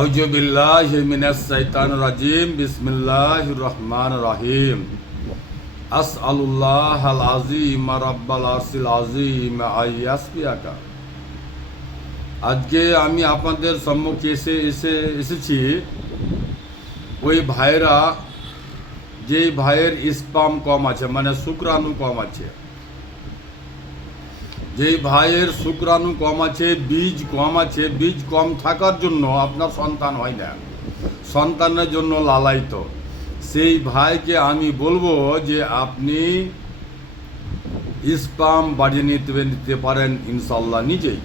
আউযু বিল্লাহি মিনাশ শাইতানির রাজিম বিসমিল্লাহির রহমানির রহিম আসআলুল্লাহাল আযীম রাব্বাল আরশিল আযীম আইয়াসফিয়াকা। আজকে আমি আপনাদের সম্মুখে এসেছি ওই ভাইরা যেই ভাইয়ের স্পাম কম আছে, মানে শুক্রাণু কম আছে, যেই ভাইয়ের শুক্রাণু কম আছে, বীজ কম আছে, বীজ কম থাকার জন্য আপনার সন্তান হয় না, সন্তানের জন্য লালায়িত, সেই ভাইকে আমি বলবো যে আপনি স্পাম বাড়িয়ে নিতে পারেন ইনশাল্লাহ নিজেই।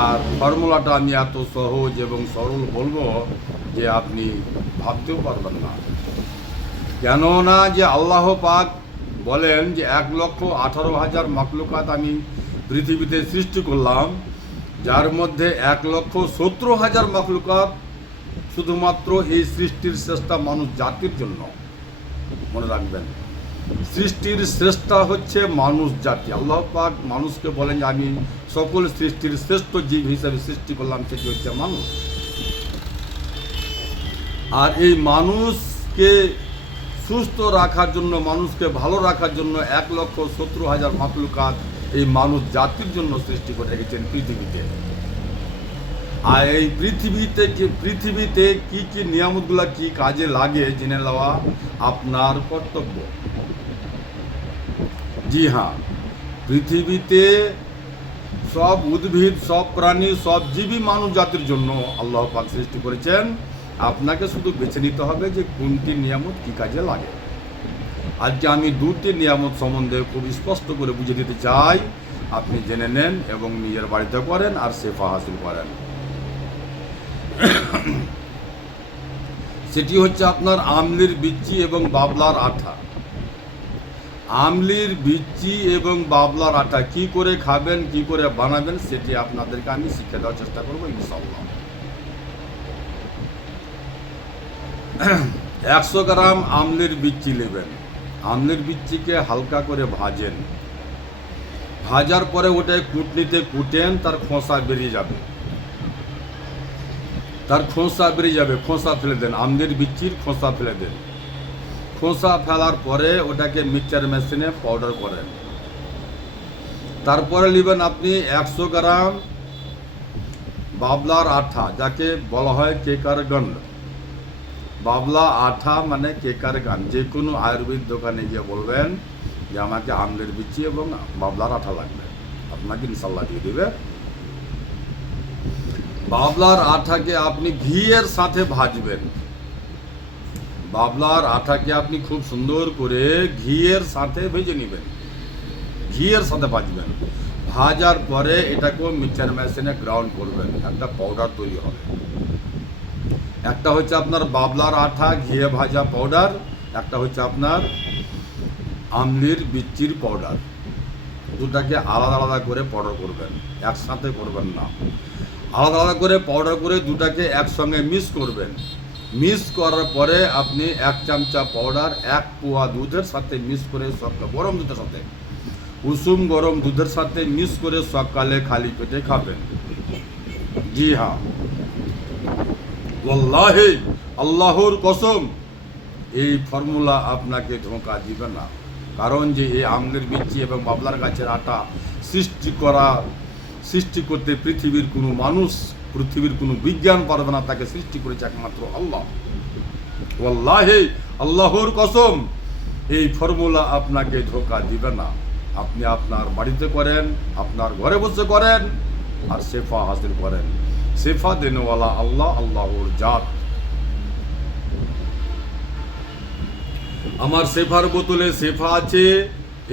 আর ফর্মুলাটা আমি এত সহজ এবং সরল বলবো যে আপনি ভাবতেও পারবেন না। কেননা যে আল্লাহ পাক বলেন যে 1,18,000 মাখলুকাত আমি পৃথিবীতে সৃষ্টি করলাম, যার মধ্যে 1,70,000 মাখলুকাত শুধুমাত্র এই সৃষ্টির শ্রেষ্ঠা মানুষ জাতির জন্য। মনে রাখবেন, সৃষ্টির শ্রেষ্ঠা হচ্ছে মানুষ জাতি। আল্লাহ পাক মানুষকে বলেন যে আমি সকল সৃষ্টির শ্রেষ্ঠ জীব হিসাবে সৃষ্টি করলাম, সেটি হচ্ছে মানুষ। আর এই মানুষকে সুস্থ রাখার জন্য, মানুষকে ভালো রাখার জন্য 1,70,000 মাখলুকাত এই মানুষ জাতির জন্য সৃষ্টি করে রেখেছেন পৃথিবীতে। আর এই পৃথিবীতে কি কি নিয়ামতগুলো কি কাজে লাগে জেনে নেওয়া আপনার কর্তব্য। জি হ্যাঁ, পৃথিবীতে সব উদ্ভিদ, সব প্রাণী, সব জীবই মানব জাতির জন্য আল্লাহ পাক সৃষ্টি করেছেন। আপনাকে শুধু বেছে নিতে হবে যে কোনটি নিয়ামত কি কাজে লাগে। আজকে আমি দুটি নিয়ামত সম্বন্ধে খুব স্পষ্ট করে বুঝিয়ে দিতে চাই, আপনি জেনে নেন এবং নিজের বাড়িতে করেন আর শেফা হাসিল করেন। সেটি হচ্ছে আপনার আমলির বিচি এবং বাবলার আঠা। আমলির বিচি এবং বাবলার আঠা কি করে খাবেন, কি করে বানাবেন, সেটি আপনাদেরকে আমি শিখে দেওয়ার চেষ্টা করবো ইনশাআল্লাহ। 100 গ্রাম আমলির বিচি নেবেন। আমলির বিচিকে হালকা করে ভাজেন, ভাজার পরে ওটাই কুটনিতে কুটেন, তার খোসা বেরিয়ে যাবে, খোসা ফেলে দেন। আমলির বিচির খোসা ফেলে দেন। খোসা ফেলার পরে ওটাকে মিক্সচার মেশিনে পাউডার করেন। তারপরে নেবেন আপনি 100 গ্রাম বাবলার আঠা, যাকে বলা হয় কেকার গন্ড। বাবলা আঠা মানে কেকার গান। যে কোনো আয়ুর্বেদ দোকানে গিয়ে বলবেন যে আমাকে আমলের বিচি এবং বাবলার আঠা লাগবে, আপনাকে ইনশাল্লাহ দিয়ে দেবে। বাবলার আঠাকে আপনি ঘিয়ের সাথে ভাজবেন। বাবলার আঠাকে আপনি খুব সুন্দর করে ঘিয়ের সাথে ভেজে নেবেন, ঘিয়ের সাথে ভাজবেন। ভাজার পরে এটাকে মিক্সচার মেশিনে গ্রাউন্ড করবেন, একটা পাউডার তৈরি হবে। একটা হচ্ছে আপনার বাবলার আঠা ঘিয়ে ভাজা পাউডার, একটা হচ্ছে আপনার আমলির বিচির পাউডার। দুটাকে আলাদা আলাদা করে পাউডার করবেন, একসাথে করবেন না। আলাদা আলাদা করে পাউডার করে দুটাকে একসঙ্গে মিক্স করবেন। মিক্স করার পরে আপনি 1 চামচা পাউডার 1 পোয়া দুধের সাথে মিক্স করে গরম দুধের সাথে, উষুম গরম দুধের সাথে মিক্স করে সকালে খালি পেটে খাবেন। জি হ্যাঁ, ওয়াল্লাহি আল্লাহর কসম, এই ফর্মুলা আপনাকে ধোঁকা দিবে না। কারণ যে এই আমলের বিচি এবং বাবলার গাছের আটা সৃষ্টি করতে পৃথিবীর কোনো মানুষ, পৃথিবীর কোনো বিজ্ঞান পারবে না, তাকে সৃষ্টি করেছে একমাত্র আল্লাহ। ওয়াল্লাহি আল্লাহর কসম, এই ফর্মুলা আপনাকে ধোঁকা দিবে না। আপনি আপনার বাড়িতে করেন, আপনার ঘরে বসে করেন আর শেফা হাসিল করেন। শেফা দেনওয়ালা আল্লাহ, আল্লাহর জাত। আমার শেফার বোতলে শেফা আছে,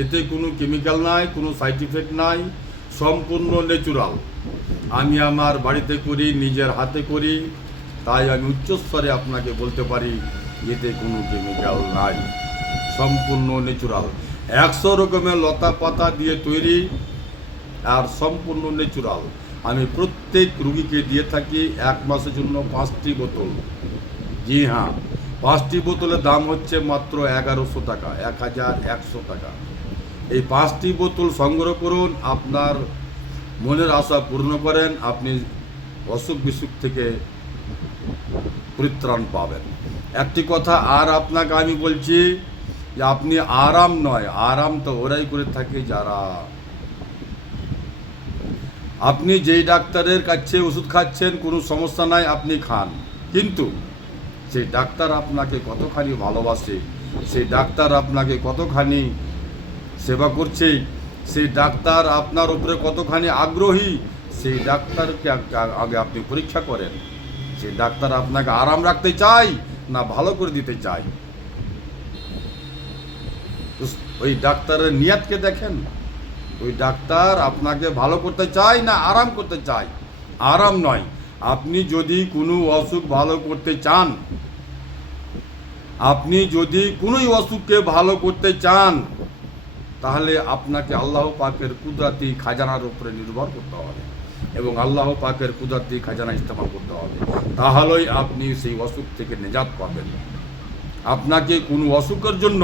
এতে কোনো কেমিক্যাল নাই, কোনো সাইড ইফেক্ট নাই, সম্পূর্ণ ন্যাচুরাল। আমি আমার বাড়িতে করি, নিজের হাতে করি, তাই আমি উচ্চস্বরে আপনাকে বলতে পারি এতে কোনো কেমিক্যাল নাই, সম্পূর্ণ ন্যাচুরাল। 100 রকমের লতা পাতা দিয়ে তৈরি আর সম্পূর্ণ ন্যাচুরাল। আমি প্রত্যেক রুগীকে দিয়ে থাকি 1 মাসের জন্য 5টি বোতল। জি হ্যাঁ, 5টি বোতলের দাম হচ্ছে মাত্র 1100 টাকা, 1100 টাকা। এই 5টি বোতল সংগ্রহ করুন, আপনার মনের আশা পূর্ণ করেন। আপনি অসুখ বিসুখ থেকে পরিত্রাণ পাবেন। একটি কথা আর আপনাকে আমি বলছি যে আপনি আরাম নয়, আরাম তো ওরাই করে থাকে যারা, আপনি যেই ডাক্তারের কাছে ওষুধ খাচ্ছেন কোনো সমস্যা নাই, আপনি খান, কিন্তু সেই ডাক্তার আপনাকে কতখানি ভালোবাসে, সেই ডাক্তার আপনাকে কতখানি সেবা করছে, সেই ডাক্তার আপনার উপরে কতখানি আগ্রহী, সেই ডাক্তারকে আগে আপনি পরীক্ষা করেন। সেই ডাক্তার আপনাকে আরাম রাখতে চায় না ভালো করে দিতে চায়, তো ওই ডাক্তারের নিয়তকে দেখেন। ওই ডাক্তার আপনাকে ভালো করতে চায় না আরাম করতে চায়? আরাম নয়। আপনি যদি কোনো অসুখ ভালো করতে চান, আপনি যদি কোনো অসুখকে ভালো করতে চান, তাহলে আপনাকে আল্লাহ পাকের কুদরতি খাজানার উপরে নির্ভর করতে হবে এবং আল্লাহ পাকের কুদরতি খাজানা ইস্তেমাল করতে হবে, তাহলেই আপনি সেই অসুখ থেকে নিজাত পাবেন। আপনাকে কোনো অসুখের জন্য,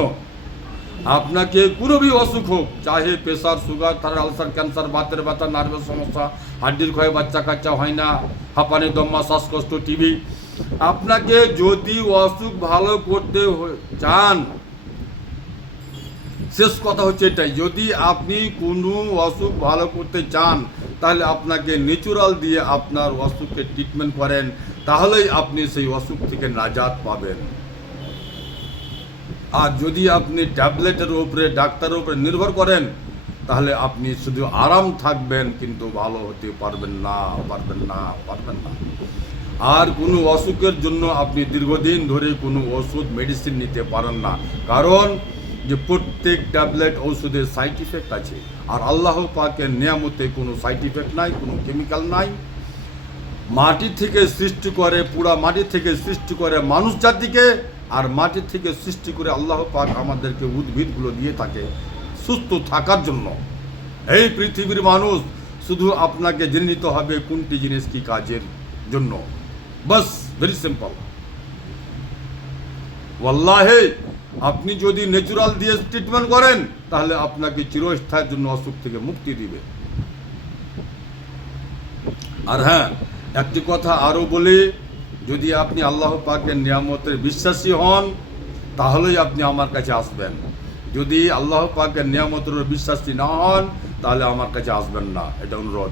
আপনাকে কোনো भी অসুখ হোক, চাহে pressure, sugar, thyroid, ulcer, cancer, বাতের ব্যথা, নার্ভের সমস্যা, হাড্ডির ক্ষয়, বাচ্চা কাচ্চা হয় না, হাঁপানি, দম্মা, শ্বাসকষ্ট, টিবি, আপনাকে যদি অসুখ ভালো করতে চান, শেষ কথা হচ্ছে এটাই, যদি আপনি কোনো অসুখ ভালো করতে চান তাহলে আপনাকে ন্যাচুরাল দিয়ে আপনার অসুখকে ট্রিটমেন্ট করেন, তাহলেই আপনি সেই অসুখ থেকে নাজাত পাবেন। আর যদি আপনি ট্যাবলেটের উপরে, ডাক্তারের উপরে নির্ভর করেন, তাহলে আপনি শুধু আরাম থাকবেন কিন্তু ভালো হতে পারবেন না, পারবেন না, পারবেন না। আর কোনো অসুখের জন্য আপনি দীর্ঘদিন ধরে কোনো ওষুধ মেডিসিন নিতে পারেন না, কারণ যে প্রত্যেক ট্যাবলেট ওষুধের সাইড ইফেক্ট আছে, আর আল্লাহ পাকের নিয়ামতে কোনো সাইড ইফেক্ট নাই, কোনো কেমিক্যাল নাই। মাটি থেকে সৃষ্টি করে, পুরা মাটি থেকে সৃষ্টি করে মানুষ জাতিকে, আর মাটি থেকে সৃষ্টি করে আল্লাহ পাক আমাদেরকে উদ্ভিদগুলো দিয়ে থাকে সুস্থ থাকার জন্য। এই পৃথিবীর মানুষ শুধু আপনাকে জেনে নিতে হবে কোনটি জিনিস কি কাজের জন্য, বাস, ভেরি সিম্পল। ওয়াল্লাহি আপনি যদি ন্যাচুরাল দিয়ে ট্রিটমেন্ট করেন তাহলে আপনাকে চিরস্থায়ীর জন্য অসুখ থেকে মুক্তি দিবে। আর হ্যাঁ, একটি কথা আরও বলি, যদি আপনি আল্লাহ পাকের নিয়ামতের বিশ্বাসী হন তাহলেই আপনি আমার কাছে আসবেন। যদি আল্লাহ পাকের নিয়ামতের বিশ্বাসী না হন তাহলে আমার কাছে আসবেন না, এটা অনুরোধ।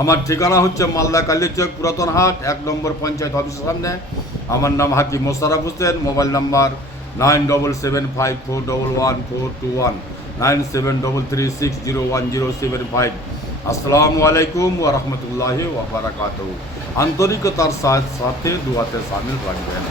আমার ঠিকানা হচ্ছে মালদা কালীচক পুরাতন হাট, 1 নম্বর পঞ্চায়েত অফিসের সামনে। আমার নাম হাকিম মোশাররফ হোসেন। Mobile number 9775411421, 9733601075। আসসালামু আলাইকুম ওয়া রাহমাতুল্লাহি ওয়া বারাকাতুহু। আন্তরিকতার সাথে দুয়াতে শামিল রাখবেন।